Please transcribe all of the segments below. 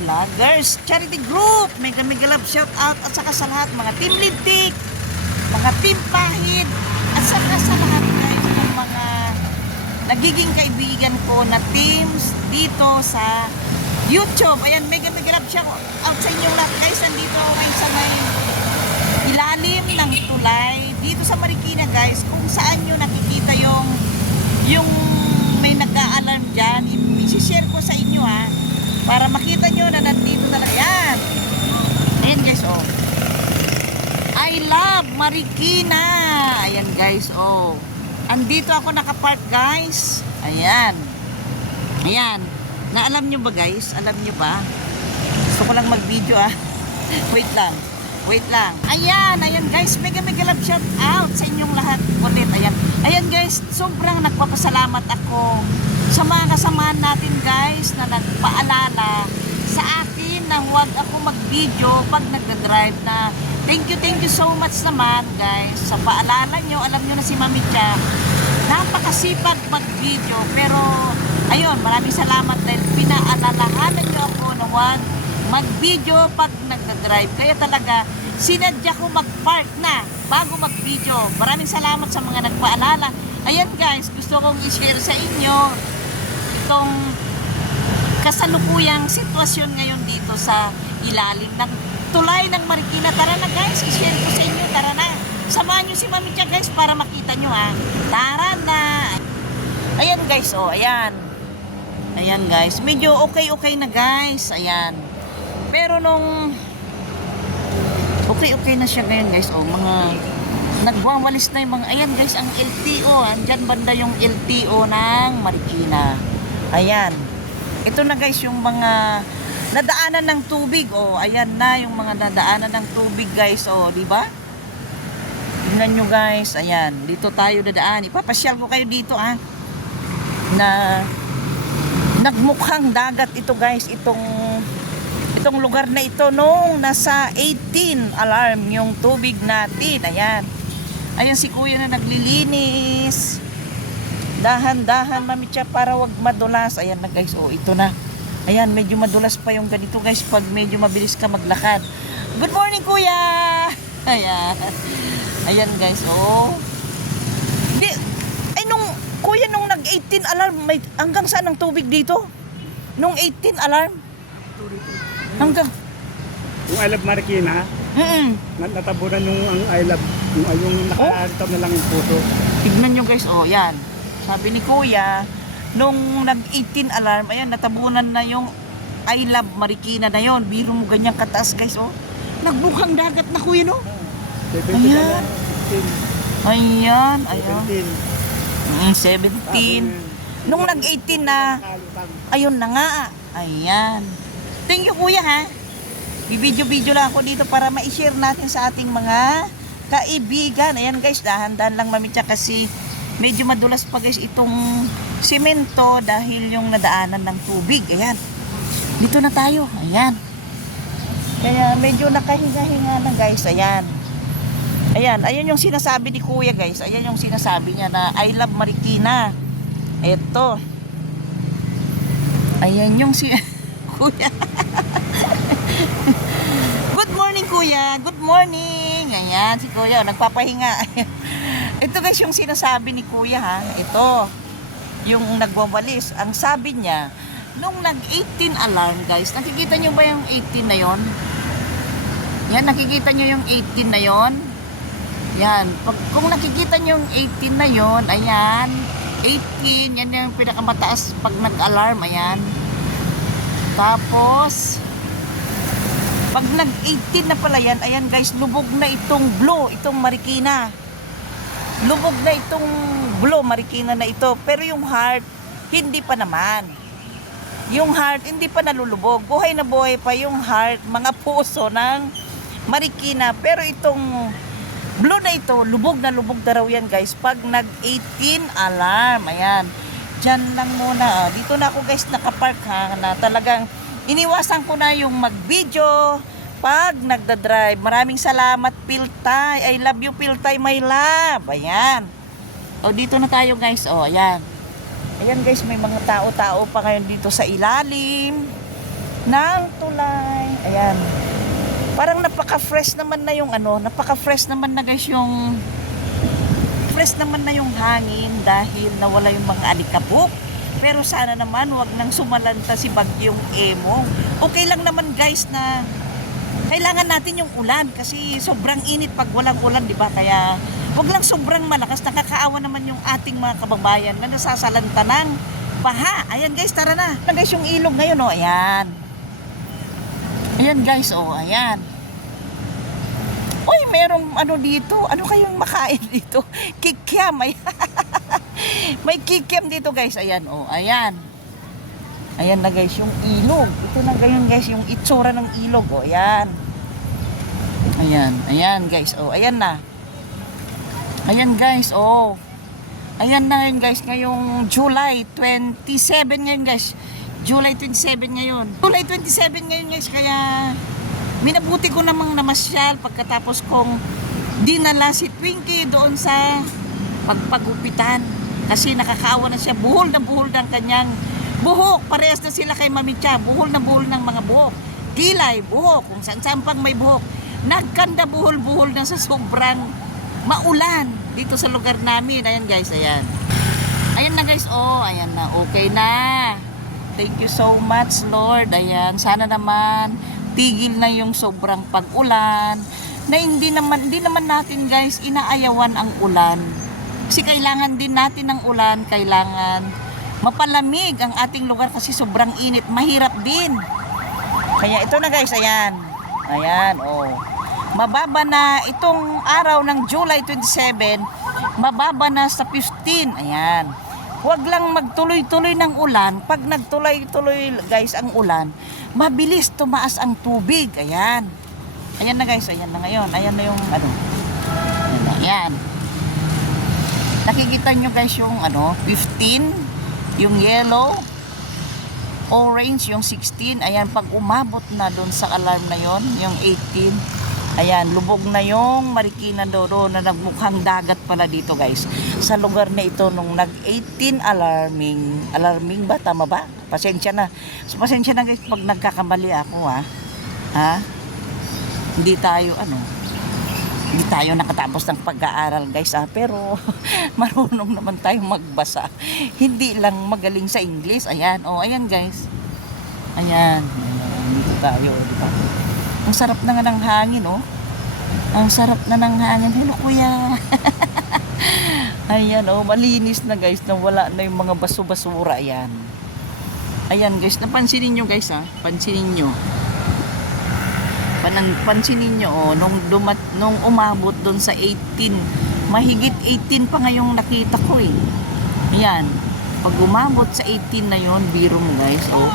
Vloggers Charity Group. Mega love shout out at saka sa lahat mga team Lintik, mga team Pahid, at saka sa lahat guys ng mga nagiging kaibigan ko na teams dito sa YouTube. Ayan, mega love shout out sa inyong lahat guys. Nandito ngayon sa may ilalim ng tulay dito sa Marikina guys, kung saan nyo nakikita yung may nag-a-alarm dyan. I-share ko sa inyo ha, para makita nyo na nandito talaga yan. Ayan guys, oh, I love Marikina. Ayan guys, oh, andito ako nakapark guys. Ayan, ayan, na alam nyo ba guys, alam nyo ba, gusto ko lang mag video ah. Wait lang. Ayan guys, mega love shout out sa inyong lahat ulit. Ayan guys, sobrang nagpapasalamat ako sa mga kasamahan natin guys na nagpaalala sa akin na huwag ako mag-video pag nagda-drive na. Thank you so much naman guys sa paalala nyo. Alam nyo na si Mami Cha, napakasipag mag-video, pero ayun, maraming salamat dahil pinaalalahanan nyo ako na huwag mag-video pag nagda-drive. Kaya talaga sinadya ko mag-park na bago mag-video. Maraming salamat sa mga nagpaalala. Ayan guys, gusto kong i-share sa inyo itong kasalukuyang sitwasyon ngayon dito sa ilalim ng tulay ng Marikina. Tara na guys, i-share ko sa inyo. Tara na, samahan nyo si Mami Cha guys para makita nyo ha. Tara na. Ayan guys, oh, ayan guys, medyo okay na guys. Ayan, pero nung okay na siya ngayon guys, oh, mga nagwawalis na yung mga, ayan guys, ang LTO, andyan banda yung LTO ng Marikina. Ayan, ito na guys yung mga nadaanan ng tubig, oh, ayan na yung mga nadaanan ng tubig guys, oh, di ba? Tingnan nyo guys, ayan, dito tayo dadaan. Ipapasyal ko kayo dito na nagmukhang dagat ito guys, itong lugar na ito nung nasa 18 alarm yung tubig natin. Ayan si kuya na naglilinis, dahan-dahan Mami Cha para wag madulas. Ayan na guys, oh, ito na. Ayan, medyo madulas pa yung ganito guys pag medyo mabilis ka maglakad. Good morning kuya. Ayan guys, oh, kuya, nung nag-18 alarm, hanggang saan ang tubig dito? Nung 18 alarm? Hanggang? Yung I love Marikina, natabunan yung ang I love, yung nakalitaw na lang yung puso. Tignan nyo guys, oh, yan. Sabi ni kuya, nung nag-18 alarm, ayan, natabunan na yung I love Marikina na yon. Biro mo ganyang kataas guys, oh. Nagbukang dagat na kuya, no? Ayan. 17. Nung nag-18 na, ayun na nga. Ayan. Thank you kuya ha. Bibidyo-video lang ako dito para ma-share natin sa ating mga kaibigan. Ayan guys, dahan-dahan lang Mami Cha kasi medyo madulas pa guys itong simento dahil yung nadaanan ng tubig. Ayan. Dito na tayo. Ayan. Kaya medyo nakahinga-hinga na guys. Ayan. Ayan yung sinasabi ni kuya guys. Ayan yung sinasabi niya na I love Marikina. Ito. Ayan yung kuya. Good morning kuya. Good morning. Ayan si kuya, nagpapahinga. Ito guys yung sinasabi ni kuya ha. Ito. Yung nagwawalis. Ang sabi niya, nung nag-18 alarm guys, nakikita nyo ba yung 18 na yon? Yan, nakikita nyo yung 18 na yon? Yan, kung nakikita nyo yung 18 na yon, ayan, 18, yan yung pinakamataas pag nag-alarm, ayan. Tapos, pag nag-18 na pala yan, ayan guys, lubog na itong blue, itong Marikina. Lubog na itong blue, Marikina na ito. Pero yung heart, hindi pa naman. Yung heart, hindi pa nalulubog. Buhay na buhay pa yung heart, mga puso ng Marikina. Pero itong blue na ito, lubog na raw yan guys pag nag-18 alarm. Ayan, dyan lang muna. Dito na ako guys nakapark ha, na talagang iniwasan ko na yung mag-video pag nagda-drive. Maraming salamat Piltay. I love you Piltay, my love. Ayan. O dito na tayo guys. O ayan. Ayan guys, may mga tao-tao pa ngayon dito sa ilalim. ng tulay. Ayan. Parang napaka-fresh naman na yung napaka-fresh naman na guys yung fresh naman na yung hangin dahil nawala yung mga alikabok. Pero sana naman wag nang sumalanta si Bagyong Emong. Okay lang naman guys na kailangan natin yung ulan kasi sobrang init pag walang ulan, di ba? Kaya wag lang sobrang malakas, nakakaawa naman yung ating mga kababayan na nasasalanta ng baha. Ayan guys, tara na. Ayan guys, yung ilog ngayon, oh, ayan. Ayan guys, oh, ayan. Uy, merong dito. Ano kayong makain dito? Kikiam, ayan. May kikiam dito guys, ayan, oh, ayan. Ayan na guys, yung ilog. Ito na ngayon guys, yung itsura ng ilog, oh, ayan. Ayan guys, oh, ayan na. Ayan guys, oh. Ayan na ngayon guys, ngayong July 27 ngayon guys. July 27 ngayon. July 27 ngayon guys, kaya minabuti ko namang namasyal pagkatapos kong dinala si Twinkie doon sa pagpagupitan. Kasi nakakaawa na siya, buhol ng kanyang buhok. Parehas na sila kay Mami Cha, buhol ng mga buhok. Kilay, buhok, kung saan pang may buhok. Nagkanda buhol na sa sobrang maulan dito sa lugar namin. Ayan guys, ayan. Ayan na guys, oh, ayan na, okay na. Thank you so much Lord. Ayan, sana naman tigil na yung sobrang pag-ulan na hindi naman natin guys inaayawan ang ulan. Kasi kailangan din natin ng ulan, kailangan mapalamig ang ating lugar kasi sobrang init, mahirap din. Kaya ito na guys, ayan. Ayan, oh. Mababa na itong araw ng July 27, mababa na sa 15. Ayan. Huwag lang magtuloy-tuloy ng ulan. Pag nagtuloy-tuloy guys ang ulan, mabilis tumaas ang tubig. Ayan. Ayan na guys, ayan na ngayon. Ayan na yung Ayan na, ayan. Nakikita nyo guys yung 15, yung yellow, orange, yung 16. Ayan, pag umabot na doon sa alarm na yon, yung 18, ayan, lubog na yung Marikina Doro na nagmukhang dagat pala dito guys. Sa lugar na ito nung nag-18 alarming ba? Tama ba? Pasensya na. So, pasensya na guys pag nagkakamali ako ha. Hindi tayo nakatapos ng pag-aaral guys pero marunong naman tayong magbasa. Hindi lang magaling sa English. Ayan, oh, ayan guys. Ayan, dito tayo, di ba? Ang sarap na nga ng hangin, oh. Ang sarap na ng hangin. Hello, kuya. Ayan, oh, malinis na guys. Nawala na yung mga baso-basura. Ayan. Ayan guys, napansinin nyo guys pansinin nyo. Pansinin nyo, oh, nung umabot doon sa 18, mahigit 18 pa ngayong nakita ko eh. Ayan. Pag umabot sa 18 na yon, biro mo guys, oh.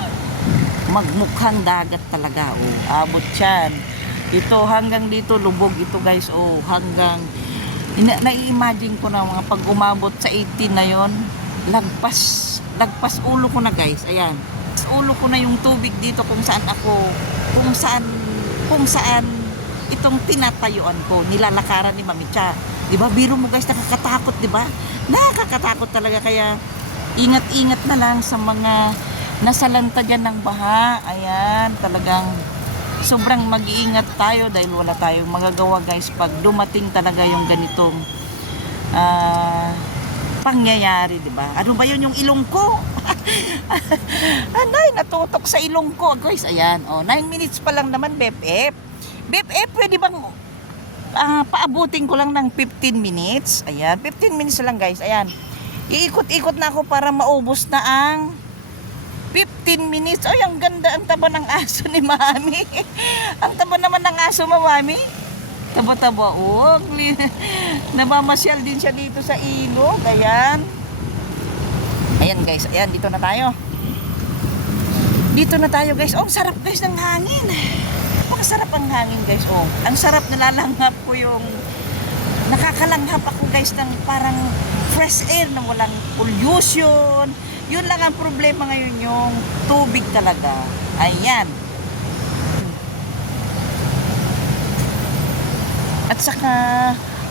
Magmukhang dagat talaga, oh. Abot yan. Ito hanggang dito lubog ito guys, oh, hanggang nai-imagine ko na mga pag umabot sa 18 na yon, lagpas ulo ko na guys. Ayan. Ulo ko na yung tubig dito kung saan itong tinatayuan ko, nilalakaran ni Mami Cha. 'Di ba? Biro mo guys, nakakatakot, 'di ba? Nakakatakot talaga, kaya ingat-ingat na lang sa mga nasalanta dyan ng baha. Ayan, talagang sobrang mag-iingat tayo dahil wala tayong magagawa guys pag dumating talaga yung ganitong pangyayari, di ba? Ano ba yun, yung ilong ko? Anay, natutok sa ilong ko guys. Ayan, oh, 9 minutes pa lang naman, BFF. BFF, pwede bang paabutin ko lang ng 15 minutes? Ayan, 15 minutes lang guys. Ayan, iikot-ikot na ako para maubos na ang 15 minutes. Ay, ang ganda, ang taba ng aso ni Mami. Ang taba naman ng aso mo, Mami. Taba-taba, oh. Namamasyal din siya dito sa ilog. Ayan. Ayan guys, ayan, dito na tayo. Dito na tayo guys. Oh, ang sarap guys ng hangin. Makasarap ang hangin guys. Oh, ang sarap, nalalanghap ko yung nakakalanghap ako guys ng parang fresh air na walang pollution. Yun lang ang problema ngayon, yung tubig talaga. Ayan. At saka,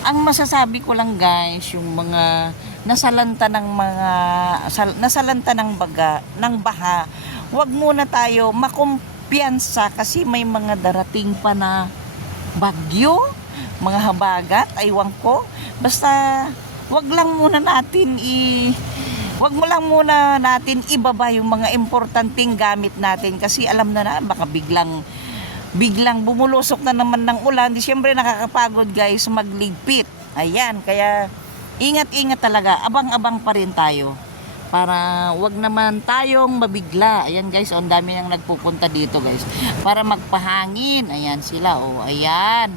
ang masasabi ko lang guys, yung mga nasalanta ng baha, wag muna tayo kumpiyansa kasi may mga darating pa na bagyo, mga habagat, aywan ko. Basta wag mo lang muna natin ibaba yung mga importanteng gamit natin kasi alam na baka biglang bumulusok na naman ng ulan. Di syempre nakakapagod guys magligpit. Ayan, kaya ingat-ingat talaga. Abang-abang pa rin tayo. Para wag naman tayong mabigla. Ayan guys, ang dami nang nagpupunta dito guys. Para magpahangin. Ayan sila, oh. Ayan.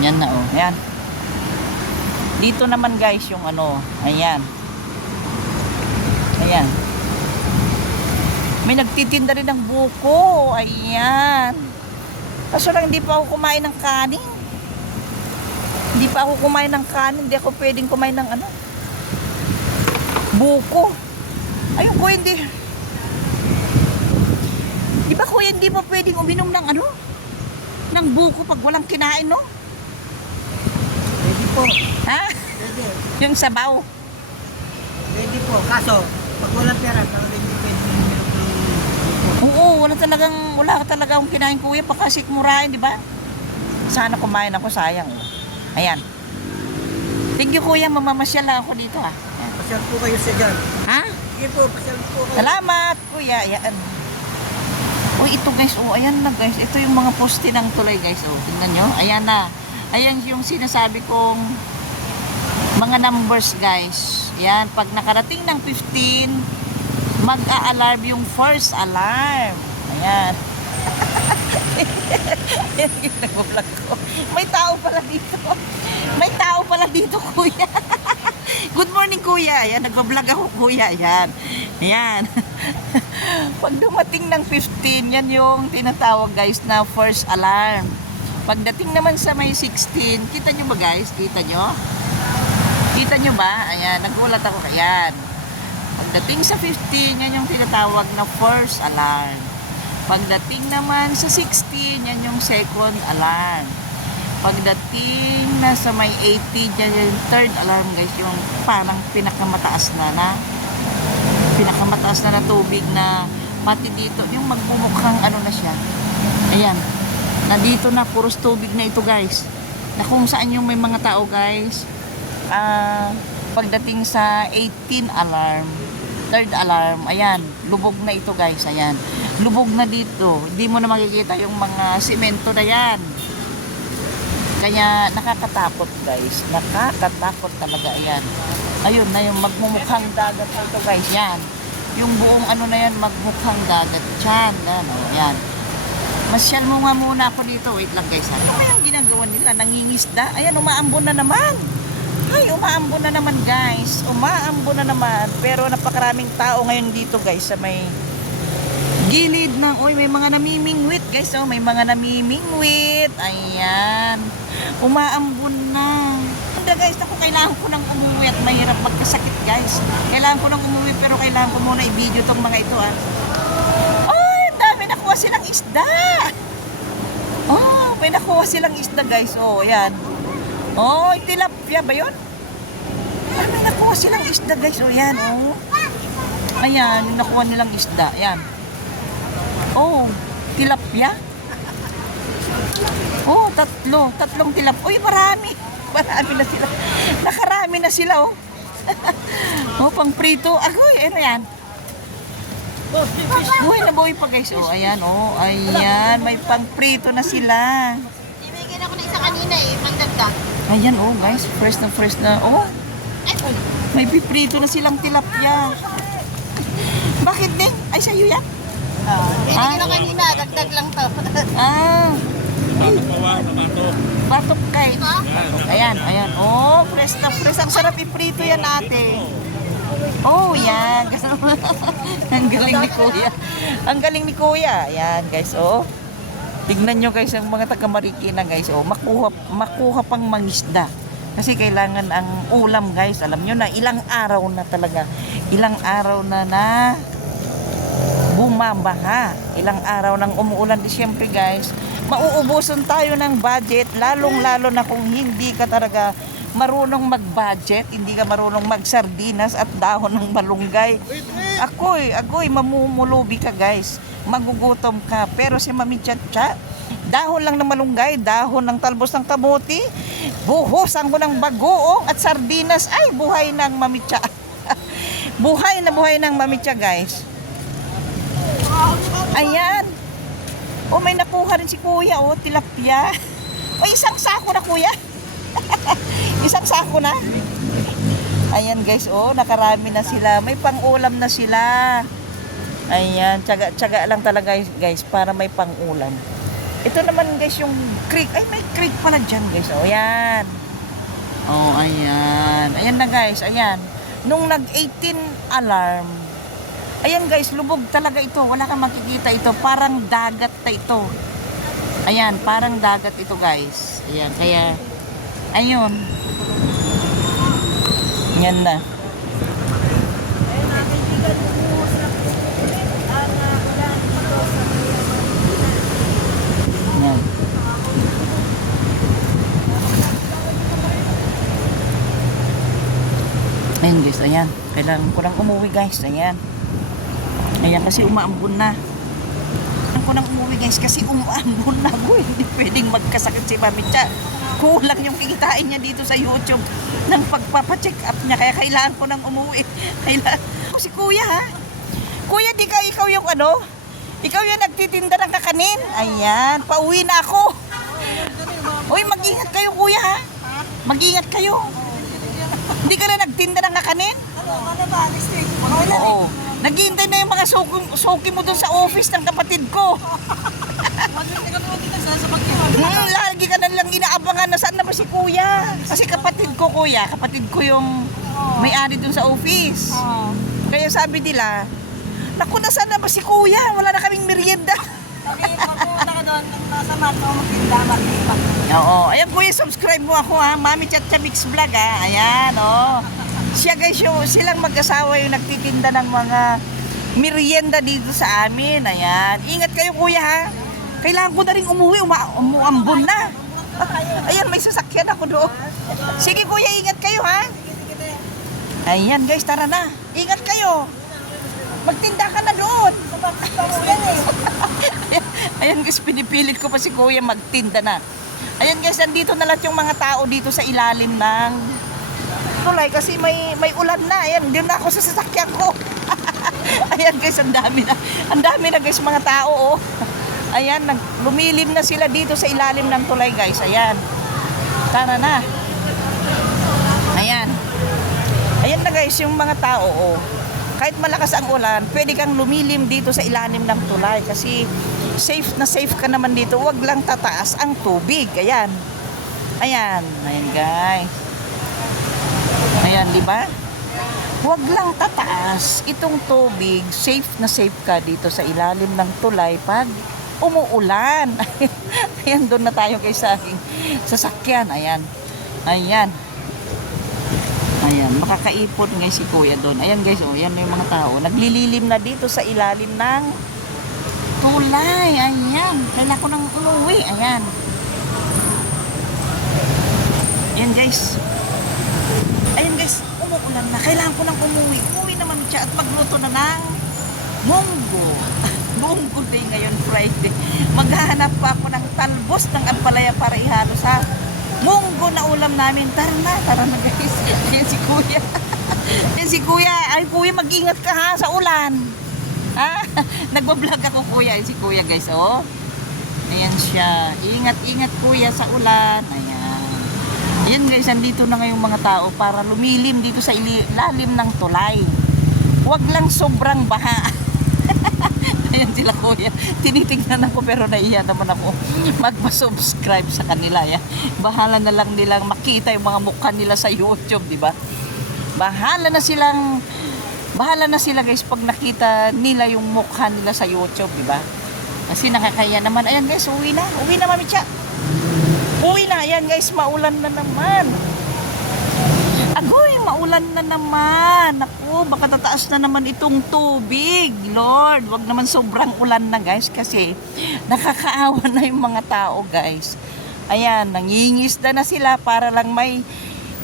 Ayan na, oh. Ayan. Dito naman guys yung ano. Ayan. Ayan. May nagtitinda rin ng buko. Ayan. Kaso lang hindi pa ako kumain ng kanin. Hindi ako pwedeng kumain ng ano. Buko. Ayun ko hindi. Di ba kuya hindi pa pwedeng uminom ng ano? Ng buko pag walang kinain, no? Pwede po. Ha? Pwede. Yung sabaw. Pwede po. Kaso, pag walang pera, talaga hindi pwede uminom ng buko. Oo, wala ka talaga akong kinain kuya. Pakasit murahin, di ba? Sana kumain ako, sayang. Ayan. Thank you kuya, mamamasyal lang ako dito ha. Ayan. Pasyal po kayo sa dyan. Ha? Sige po, pasyal po kayo. Salamat kuya. Ayan. Uy, ito guys, oh, ayan na guys. Ito yung mga poste ng tulay guys, oh. Tingnan nyo, ayan na. Ayan yung sinasabi kong mga numbers guys. Ayan, pag nakarating ng 15, mag-a-alarm yung first alarm. Ayan. Nag-vlog ko. May tao pala dito kuya. Good morning kuya. Ayan, nag-vlog ako kuya. Ayan. Ayan. Pag dumating ng 15, yan yung tinatawag guys na first alarm. Pagdating naman sa may 16, kita nyo ba guys? Kita nyo? Kita nyo ba? Ayan, nagulat ako. Ayan. Pagdating sa 15, yan yung tinatawag na first alarm. Pagdating naman sa 16, yan yung second alarm. Pagdating na sa may 80, yan yung third alarm guys. Yung parang pinakamataas na tubig na pati dito. Yung magbumukhang ano na siya. Ayan. Nandito na, puros tubig na ito guys. Na kung saan yung may mga tao guys. Pagdating sa 18 alarm, third alarm, ayan, lubog na ito guys, ayan. Lubog na dito. Hindi mo na makikita yung mga simento na yan. Kaya nakakatakot guys. Nakakatakot talaga, ayan. Ayun na yung magmumukhang dagat ito guys, yan. Yung buong ano na yan, magmukhang dagat. Yan, ano, yan. Masyal mo nga muna ako dito. Wait lang guys, ha? Ano yung ginagawa nila? Nangingisda? Ayan, umaambon na naman. Ay, umaambon na naman guys. Umaambon na naman. Pero napakaraming tao ngayon dito guys sa may gilid ng, may mga namimingwit guys. Oh, may mga namimingwit. Ayan. Umaambon na. Hindi guys, ako kailangan ko nang umuwi at mahirap magkasakit guys. Kailangan ko nang umuwi pero kailangan ko muna i-video tong mga ito Ay, dami nakuha silang isda. Oh, may nakuha silang isda guys. Oh, ayan. Oh, tilapia ba yun? Ay, may nakuha silang isda guys. Oh, yan. Oh. Ayan, yung nakuha nilang isda. Ayan. Oh, tilapia. Oh, tatlong tilapia. Uy, marami na sila. Nakarami na sila, oh. Oh, pang prito. Agoy, ano yan? Uy, nabuhay pa guys. Oh, ayan, oh. Ayan, may pang prito na sila. Ibigyan ako ng isa kanina pangdagdag. Ayan, oh guys, fresh na, oh. May piprito na silang tilapia. Bakit din? Ay, sa'yo yan? Ibigyan ako kanina, dagdag lang to. Batok kay. Ayan. Oh, fresh na fresh. Ang sarap iprito yan ate. Oh, yan. Ang galing ni kuya. Ayan, guys, oh. Tignan nyo guys, ang mga taga Marikina guys, oh, makuha pang mangisda. Kasi kailangan ang ulam guys, alam nyo na, ilang araw na bumabaha. Ilang araw nang umuulan. Di syempre guys, mauubusan tayo ng budget, lalong-lalo na kung hindi ka talaga marunong mag-budget, hindi ka marunong mag-sardinas at dahon ng malunggay. Agoy, mamumulubi ka guys. Magugutom ka. Pero si Mami Chacha, dahon lang ng malunggay, dahon ng talbos ng kamote, buhusan ko ng bagoong at sardinas. Ay, buhay ng Mami Cha. buhay ng Mami Cha guys. Ayan. Oh, may nakuha rin si Kuya, oh, tilapia. O, isang sako na, Kuya. Isang sako na. Ayan, guys, oh, nakarami na sila. May pang-ulam na sila. Ayan, tiyaga lang talaga, guys, para may pang-ulam. Ito naman, guys, yung creek. Ay, may creek pala dyan, guys. Oh, ayan. Oh, ayan. Ayan na, guys, ayan. Nung nag-18 alarm, ayan guys, lubog talaga ito. Wala kang makikita ito. Parang dagat na ito. Ayan, parang dagat ito guys. Ayan, kaya, ayun. Yan na. Yan. Ayan guys, ayan. Kailangan ko lang umuwi guys. Ayan. Ayan, kasi umaambon na. Kailangan ko nang umuwi guys kasi umaambon na. Hindi pwedeng magkasakit si Mami Cha. Kulang yung kikitain niya dito sa YouTube ng pagpapacheck up niya. Kaya kailangan ko nang umuwi. Kailangan ko si Kuya ha. Kuya, di ka ikaw yung ano? Ikaw yung nagtitinda ng kakanin. Ayan, pauwi na ako. Uy, mag-ingat kayo Kuya ha. Mag-ingat kayo. Hindi ka na nagtinda ng kakanin? Ano ba? Mistake. Oo. Naghihintay na yung mga suki mo dun sa office ng kapatid ko. Lagi ka na lang inaabangan na saan na ba si Kuya. Kasi kapatid ko Kuya, kapatid ko yung may-ari dun sa office. Kaya sabi nila, naku, nasaan na ba si Kuya? Wala na kaming merienda. Pag-uuna ka doon, nasa mato, magtinda, magtinda. Oo. Ayan Kuya, subscribe mo ako ha. Mami Chacha Mix Vlog ha. Ayan, oh. Siya guys, silang mag-asawa yung nagtitinda ng mga merienda dito sa amin. Ayan. Ingat kayo Kuya ha. Kailangan ko na rin umuwi. Umuambon na. Ayan, may sasakyan ako doon. Sige Kuya, ingat kayo ha. Ayan guys, tara na. Ingat kayo. Magtinda ka na doon. Ayan guys, pinipilit ko pa si Kuya magtinda na. Ayan guys, nandito na lahat yung mga tao dito sa ilalim ng tulay kasi may ulan na. Ayan, doon na ako sa sasakyan ko. Ayan guys, ang dami na. Ang dami na guys mga tao oh. Ayan, lumilim na sila dito sa ilalim ng tulay guys. Ayan. Tara na. Ayan. Ayan na guys, yung mga tao oh. Kahit malakas ang ulan, pwede kang lumilim dito sa ilalim ng tulay kasi safe na safe ka naman dito. Huwag lang tataas ang tubig. Ayan. Ayan. Ayan guys. Ayan, di ba? Huwag lang tataas itong tubig. Safe na safe ka dito sa ilalim ng tulay pag umuulan. Ayan, doon na tayo kay sa aking sasakyan. Ayan. Ayan. Ayan, makakaipon guys si Kuya doon. Ayan guys, oh, yan yung mga tao. Naglililim na dito sa ilalim ng tulay. Ayan, kailangan ko nang umuwi. Ayan. Ayan guys. Ayan guys, umuulan na. Kailangan ko nang umuwi. Umuwi naman siya at magluto na ng munggo. Munggo day ngayon, Friday. Maghahanap pa ako ng talbos ng ampalaya para ihalo sa munggo na ulam namin. Tara na guys. Ayan si Kuya. Ayan si Kuya. Ay Kuya, mag-ingat ka ha sa ulan. Ha? Nagbablog ako Kuya. Ayan si Kuya guys, oh. Ayan siya. Ingat Kuya sa ulan. Ayan. Ayan guys, andito na ngayong mga tao para lumilim dito sa ilalim ng tulay. Huwag lang sobrang baha. Ayan sila Kuya. Tinitingnan ako pero naiya naman ako magpa-subscribe sa kanila. Ya. Bahala na lang nilang makita yung mga mukha nila sa YouTube, di ba? Bahala na sila guys pag nakita nila yung mukha nila sa YouTube, di ba? Kasi nakakaya naman. Ayan guys, uwi na Mami Cha. Uwi na. Ayan guys, maulan na naman. Agoy, maulan na naman. Naku, baka tataas na naman itong tubig. Lord, wag naman sobrang ulan na guys kasi nakakaawa na yung mga tao guys. Ayan, nangingisda na sila para lang may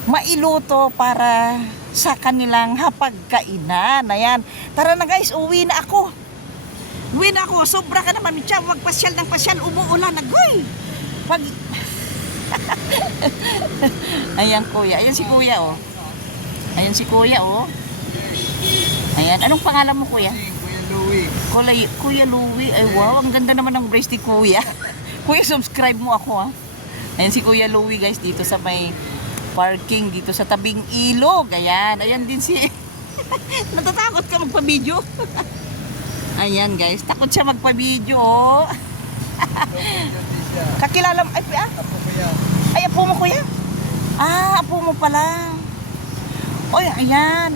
mailuto para sa kanilang hapagkainan. Ayan. Tara na guys, uwi na ako. Uwi na ako. Sobra ka na, Mami Cha. Huwag pasyal ng pasyal. Umuulan. Agoy! Pag... Ayan kuya. Ayan si kuya oh. Ayan si kuya oh. Ayan. Anong pangalan mo kuya? Kuya Louie. Ay wow, ang ganda naman ng brace ni kuya. Kuya, subscribe mo ako ha. Ayan si Kuya Louie guys, dito sa may parking, dito sa tabing ilog. Ayan, ayan din si... Natatakot ka magpa-video? Ayan guys, takot siya magpa-video oh. Kakilala mo, ay apo mo kuya? Ah, apo mo pala. Oy, ayan.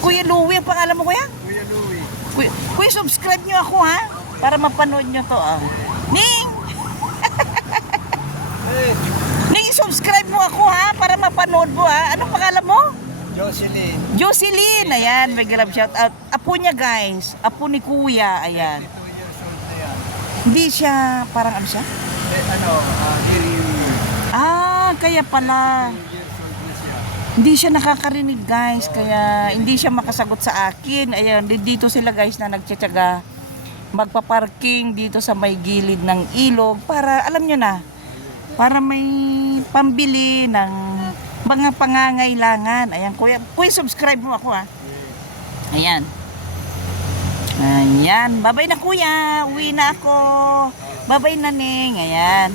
Kuya Louie, ang pangalan mo kuya? Kuya, subscribe nyo ako ha, para mapanood nyo to ah. Ning! Ning, subscribe mo ako ha, para mapanood mo ha. Anong pangalan mo? Jocelyn. Jocelyn, ayan, may galap shout out. Apo niya guys, apo ni kuya, ayan. 2 years old na yan. Hindi siya, parang ano siya? Hearing. Kaya pala. 2 years old na siya. Hindi siya nakakarinig guys, kaya hindi siya makasagot sa akin. Ayan, dito sila guys na nagtsatsaga magpa-parking dito sa may gilid ng ilog para, alam nyo na, para may pambili ng mga pangangailangan. Ayan, kuya, subscribe mo ako ha. Ayan. Ayan, bye-bye na kuya, uwi na ako. Bye-bye na Ning, ayan.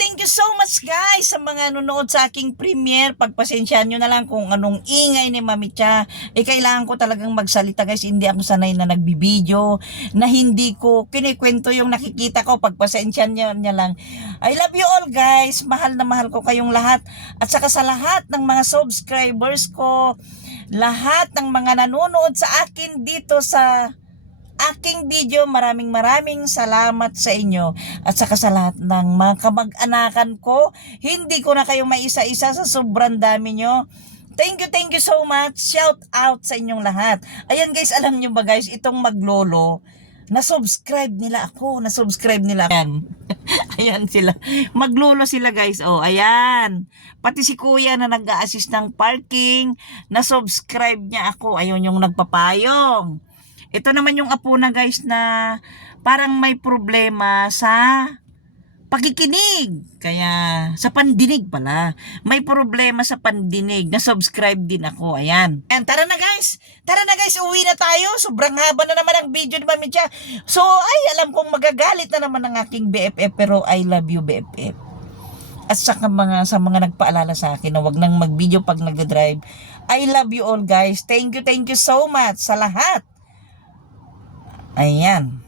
Thank you so much guys sa mga nanonood sa aking premiere. Pagpasensyahan nyo na lang kung anong ingay ni Mami Cha. Kailangan ko talagang magsalita guys. Hindi ako sanay na nagbibideo, na hindi ko kinikwento yung nakikita ko. Pagpasensyahan nyo lang. I love you all guys. Mahal na mahal ko kayong lahat. At saka sa lahat ng mga subscribers ko, lahat ng mga nanonood sa akin dito sa aking video, maraming salamat sa inyo. At saka sa lahat ng mga kamag-anakan ko, hindi ko na kayo maisa-isa sa sobrang dami nyo. Thank you so much. Shout out sa inyong lahat. Ayan guys, alam nyo ba guys, itong maglolo, na-subscribe nila ako. Ayan. Ayan sila. Maglolo sila guys. Oh, ayan. Pati si kuya na nag-a-assist ng parking, na-subscribe niya ako. Ayun yung nagpapayong. Ito naman yung apo na guys na parang may problema sa pakikinig. Kaya sa pandinig pala. May problema sa pandinig. Na-subscribe din ako. Ayan. Ayan, tara na guys. Uwi na tayo. Sobrang haba na naman ang video ni Mami Cha. So, alam kong magagalit na naman ang aking BFF. Pero I love you BFF. At saka sa mga nagpaalala sa akin na wag nang mag-video pag nag-drive. I love you all guys. Thank you so much sa lahat. Ayan.